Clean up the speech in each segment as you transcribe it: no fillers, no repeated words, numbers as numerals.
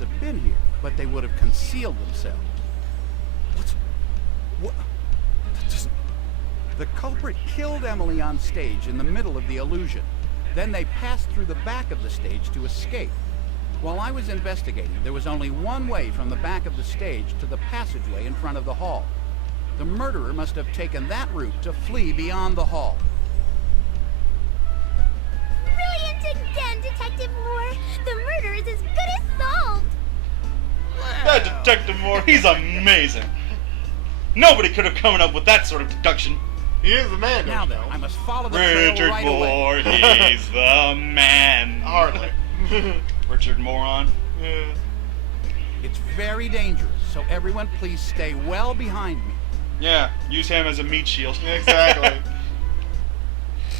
must have been here, but they would have concealed themselves. What? That doesn't... The culprit killed Emily on stage in the middle of the illusion. Then they passed through the back of the stage to escape. While I was investigating, there was only one way from the back of the stage to the passageway in front of the hall. The murderer must have taken that route to flee beyond the hall. Brilliant again, Detective Moore. The murder is as good as solved. That Detective Moore, he's amazing. Nobody could have come up with that sort of deduction. He is the man. Now then, I must follow the trail Richard right Moore, away. he's the man. Hardly. Richard Moron. Yeah. It's very dangerous, so everyone please stay well behind me. Yeah, use him as a meat shield. Exactly.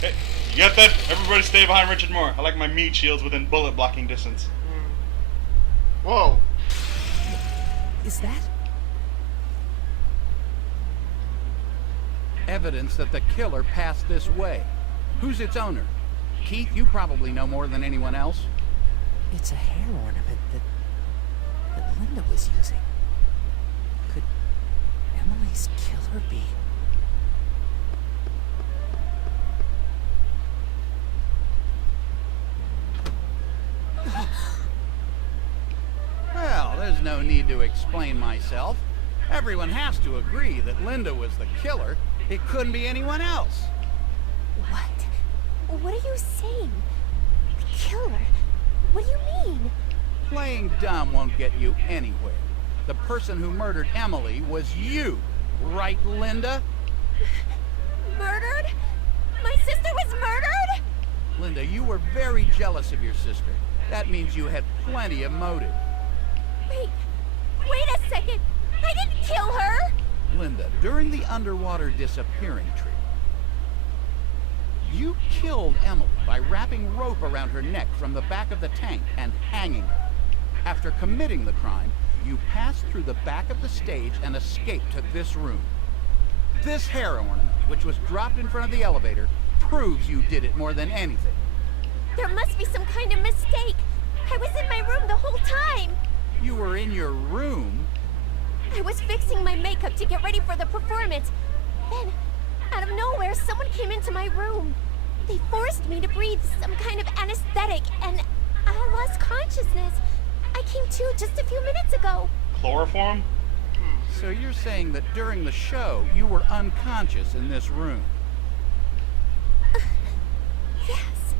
Hey, you get that? Everybody stay behind Richard Moore. I like my meat shields within bullet blocking distance. Whoa. Is that? Evidence that the killer passed this way. Who's its owner? Keith, you probably know more than anyone else. It's a hair ornament that Linda was using. Could Emily's killer be? Well, there's no need to explain myself. Everyone has to agree that Linda was the killer. It couldn't be anyone else. What? What are you saying? The killer? What do you mean? Playing dumb won't get you anywhere. The person who murdered Emily was you, right, Linda? Murdered? My sister was murdered? Linda, you were very jealous of your sister. That means you had plenty of motive. Wait a second. I didn't kill her. Linda, during the underwater disappearing trip, you killed Emily by wrapping rope around her neck from the back of the tank and hanging her. After committing the crime, you passed through the back of the stage and escaped to this room. This hair ornament, which was dropped in front of the elevator, proves you did it more than anything. There must be some kind of mistake. I was in my room the whole time. You were in your room? I was fixing my makeup to get ready for the performance. Then, out of nowhere, someone came into my room. They forced me to breathe some kind of anesthetic, and I lost consciousness. I came to just a few minutes ago. Chloroform? So you're saying that during the show, you were unconscious in this room? Yes.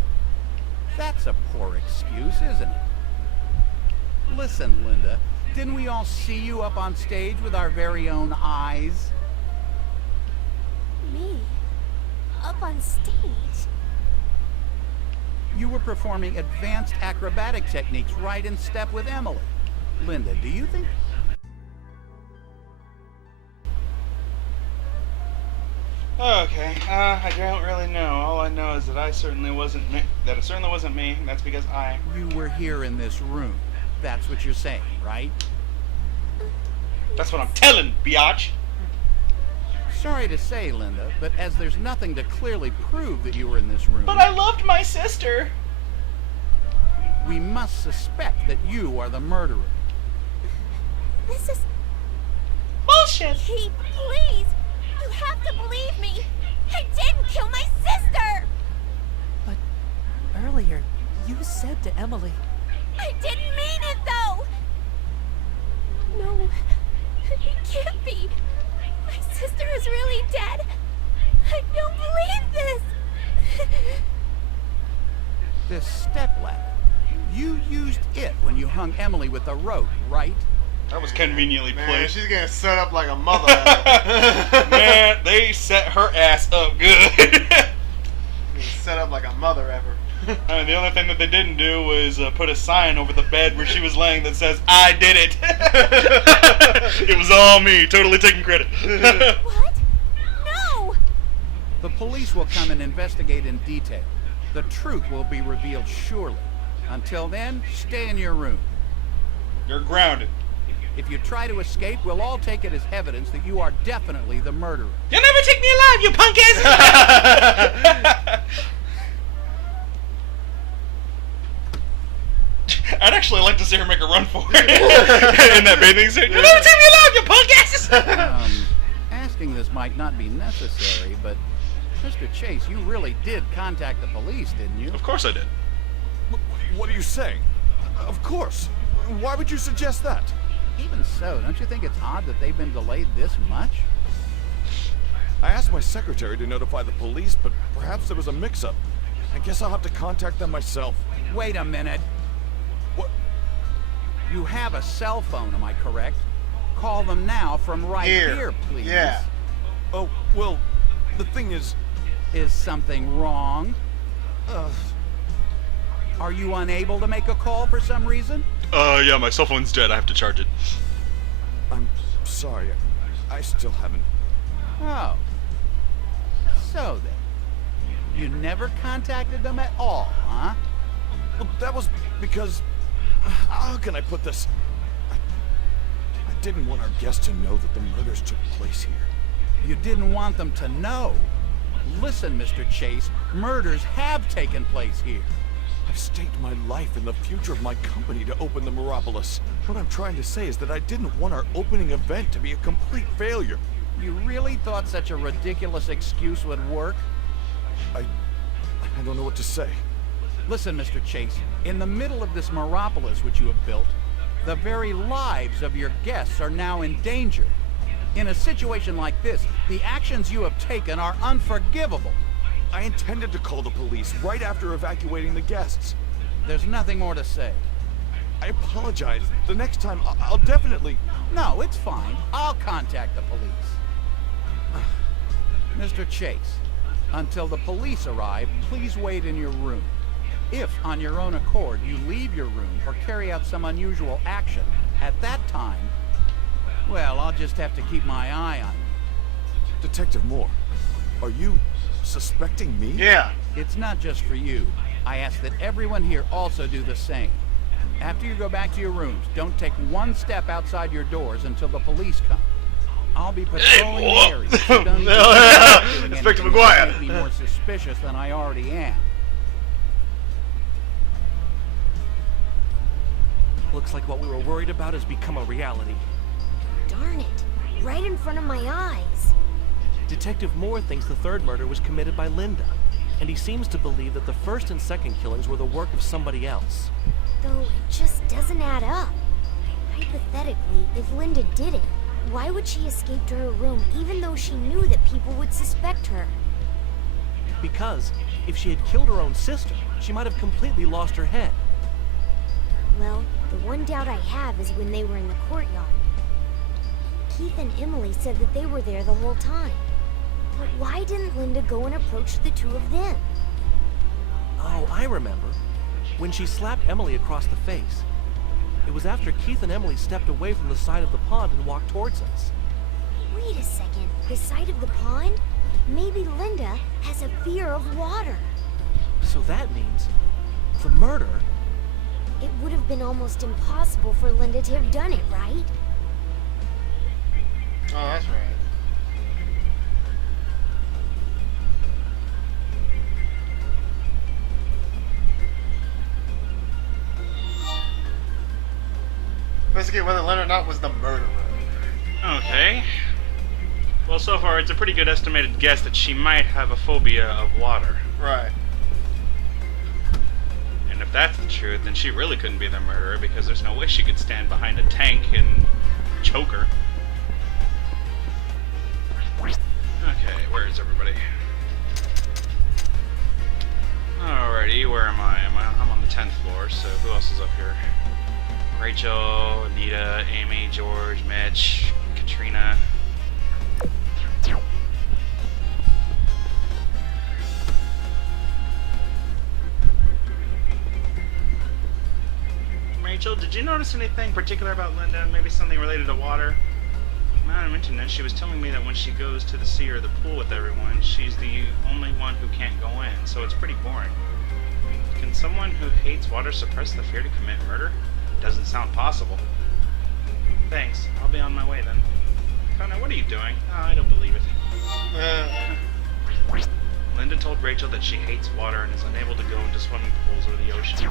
That's a poor excuse, isn't it? Listen, Linda, didn't we all see you up on stage with our very own eyes? Me? Up on stage? You were performing advanced acrobatic techniques right in step with Emily. Linda, do you think... Okay, I don't really know. All I know is that it certainly wasn't me. That's because You were here in this room. That's what you're saying, right? That's what I'm telling, biatch. Sorry to say, Linda, but as there's nothing to clearly prove that you were in this room... But I loved my sister. We must suspect that you are the murderer. This is... Bullshit. Keith, please! You have to believe me! I didn't kill my sister! But earlier, you said to Emily... I didn't mean it, though! No, it can't be. My sister is really dead. I don't believe this! This stepladder. You used it when you hung Emily with the rope, right? That was conveniently Man, placed. she's getting set up like a mother. Man, they set her ass up good. Getting set up like a mother ever. The only thing that they didn't do was put a sign over the bed where she was laying that says, "I did it." It was all me, totally taking credit. What? No! The police will come and investigate in detail. The truth will be revealed surely. Until then, stay in your room. You're grounded. If you try to escape, we'll all take it as evidence that you are definitely the murderer. You'll never take me alive, you punk ass! I'd actually like to see her make a run for it in that bathing suit. You never take me alive, you punk asses! Asking this might not be necessary, but Mr. Chase, you really did contact the police, didn't you? Of course I did. What are you saying? Of course. Why would you suggest that? Even so, don't you think it's odd that they've been delayed this much? I asked my secretary to notify the police, but perhaps there was a mix-up. I guess I'll have to contact them myself. Wait a minute. What? You have a cell phone, am I correct? Call them now from right here, please. Yeah. Oh, well, the thing is... Is something wrong? Are you unable to make a call for some reason? Yeah, my cell phone's dead. I have to charge it. I'm sorry. I still haven't... Oh. So then, you never contacted them at all, huh? Well, that was because... How can I put this? I didn't want our guests to know that the murders took place here. You didn't want them to know. Listen, Mr. Chase, murders have taken place here. I've staked my life and the future of my company to open the Mirapolis. What I'm trying to say is that I didn't want our opening event to be a complete failure. You really thought such a ridiculous excuse would work? I don't know what to say. Listen, Mr. Chase, in the middle of this Mirapolis which you have built, the very lives of your guests are now in danger. In a situation like this, the actions you have taken are unforgivable. I intended to call the police right after evacuating the guests. There's nothing more to say. I apologize. The next time, I'll definitely... No, it's fine. I'll contact the police. Mr. Chase, until the police arrive, please wait in your room. If, on your own accord, you leave your room or carry out some unusual action, at that time, well, I'll just have to keep my eye on you. Detective Moore, are you suspecting me? Yeah. It's not just for you. I ask that everyone here also do the same. After you go back to your rooms, don't take one step outside your doors until the police come. I'll be patrolling the area, so don't even doing Inspector anything McGuire. to make me more suspicious than I already am. Looks like what we were worried about has become a reality. Darn it. Right in front of my eyes. Detective Moore thinks the third murder was committed by Linda, and he seems to believe that the first and second killings were the work of somebody else. Though it just doesn't add up. Hypothetically, if Linda did it, why would she escape to her room even though she knew that people would suspect her? Because if she had killed her own sister, she might have completely lost her head. Well, the one doubt I have is when they were in the courtyard. Keith and Emily said that they were there the whole time. But why didn't Linda go and approach the two of them? Oh, I remember. When she slapped Emily across the face. It was after Keith and Emily stepped away from the side of the pond and walked towards us. Wait a second. The side of the pond? Maybe Linda has a fear of water. So that means the murder. It would have been almost impossible for Linda to have done it, right? Oh, that's right. Investigate whether Leonard or not was the murderer. Okay. Well, so far it's a pretty good estimated guess that she might have a phobia of water. Right. And if that's the truth, then she really couldn't be the murderer because there's no way she could stand behind a tank and choke her. Okay, where is everybody? Alrighty, where am I? I'm on the 10th floor, so who else is up here? Rachel, Anita, Amy, George, Mitch, Katrina. Rachel, did you notice anything particular about Linda? Maybe something related to water? Now I mentioned that she was telling me that when she goes to the sea or the pool with everyone, she's the only one who can't go in, so it's pretty boring. Can someone who hates water suppress the fear to commit murder? Doesn't sound possible. Thanks. I'll be on my way then. Conan, what are you doing? Oh, I don't believe it. Linda told Rachel that she hates water and is unable to go into swimming pools or the ocean.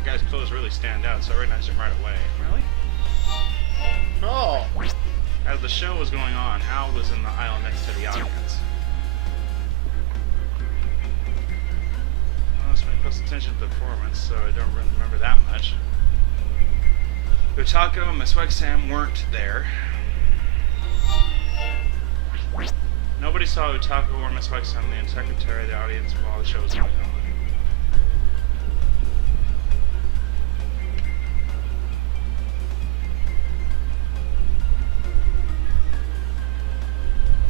The guy's clothes really stand out, so I recognized him right away. Really? Oh. As the show was going on, Al was in the aisle next to the audience. I was paying close attention to the performance, so I don't really remember that much. Utako and Miss Wexham weren't there. Nobody saw Utako or Miss Wexham, the secretary of the audience, while the show was going on.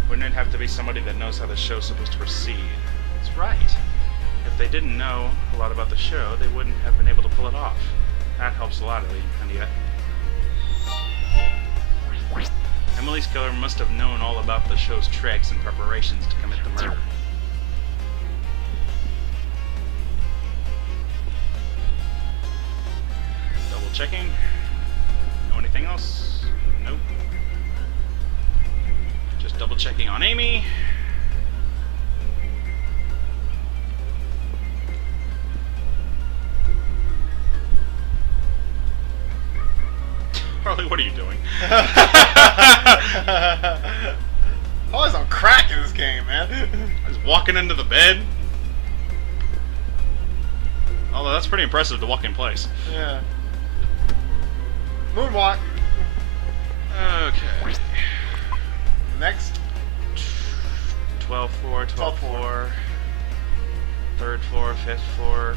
Wouldn't it have to be somebody that knows how the show's supposed to proceed? That's right. If they didn't know a lot about the show, they wouldn't have been able to pull it off. That helps a lot, Anita. Emily's killer must have known all about the show's tricks and preparations to commit the murder. Double checking. Know anything else? Nope. Just double checking on Amy. Harley, what are you doing? Always on crack in this game, man. Just walking into the bed. Although that's pretty impressive to walk in place. Yeah. Moonwalk. Okay. Next. 12th floor, 12th floor. 3rd floor, 5th floor.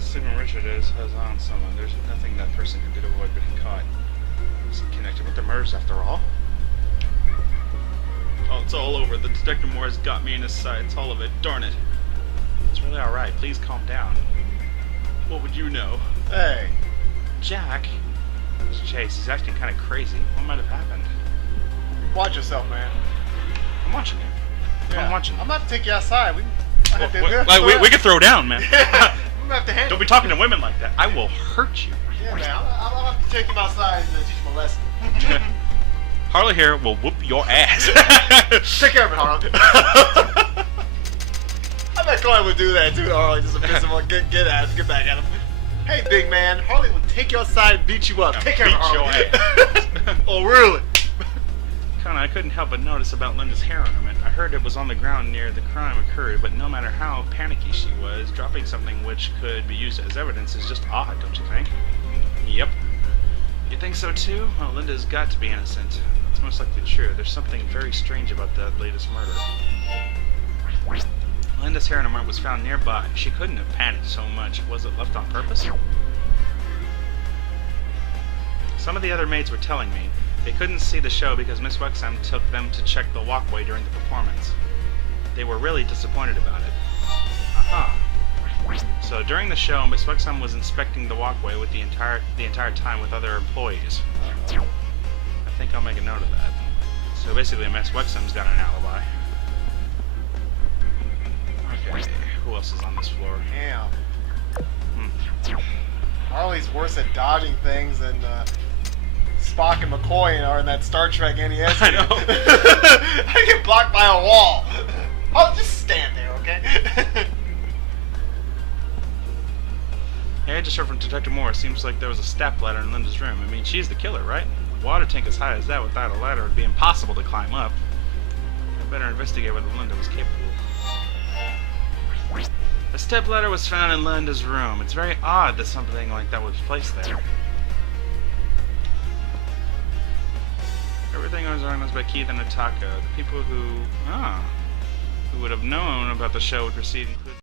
Sigmund Richard has on someone. There's nothing that person can do to avoid being caught. It's connected with the murders, after all. Oh, it's all over. The Detective Moore has got me in his sights. All of it. Darn it. It's really alright. Please calm down. What would you know? Hey. Jack. It's Chase. He's acting kind of crazy. What might have happened? Watch yourself, man. I'm watching you. Yeah. I'm watching you. I'm about to take you outside. We can throw down, man. Have to handle. Don't be talking to women like that. I will hurt you. Yeah, man. I'll have to take him outside and teach him a lesson. Harley here will whoop your ass. Take care of it, Harley. I bet Conan would do that too, Harley. Just to piss him off. Get back at him. Hey, big man. Harley will take you outside and beat you up. Take care of it, Harley. Oh, really? Conan, I couldn't help but notice about Linda's hair ornament. I heard it was on the ground near the crime occurred, but no matter how panicky she was, dropping something which could be used as evidence is just odd, don't you think? Yep. You think so too? Well, Linda's got to be innocent. That's most likely true. There's something very strange about that latest murder. Linda's hair ornament was found nearby. She couldn't have panicked so much. Was it left on purpose? Some of the other maids were telling me they couldn't see the show because Miss Wexham took them to check the walkway during the performance. They were really disappointed about it. Aha. So during the show, Miss Wexham was inspecting the walkway with the entire time with other employees. I think I'll make a note of that. So basically, Miss Wexham's got an alibi. Okay, who else is on this floor? Damn. Harley's worse at dodging things than Spock and McCoy are in that Star Trek NES. I know. I get blocked by a wall. I'll just stand there, okay? Hey, I just heard from Detective Moore. Seems like there was a step ladder in Linda's room. I mean, she's the killer, right? A water tank as high as that without a ladder would be impossible to climb up. I better investigate whether Linda was capable. A step ladder was found in Linda's room. It's very odd that something like that was placed there. Everything was organized by Keith and Utako. The people who would have known about the show would proceed include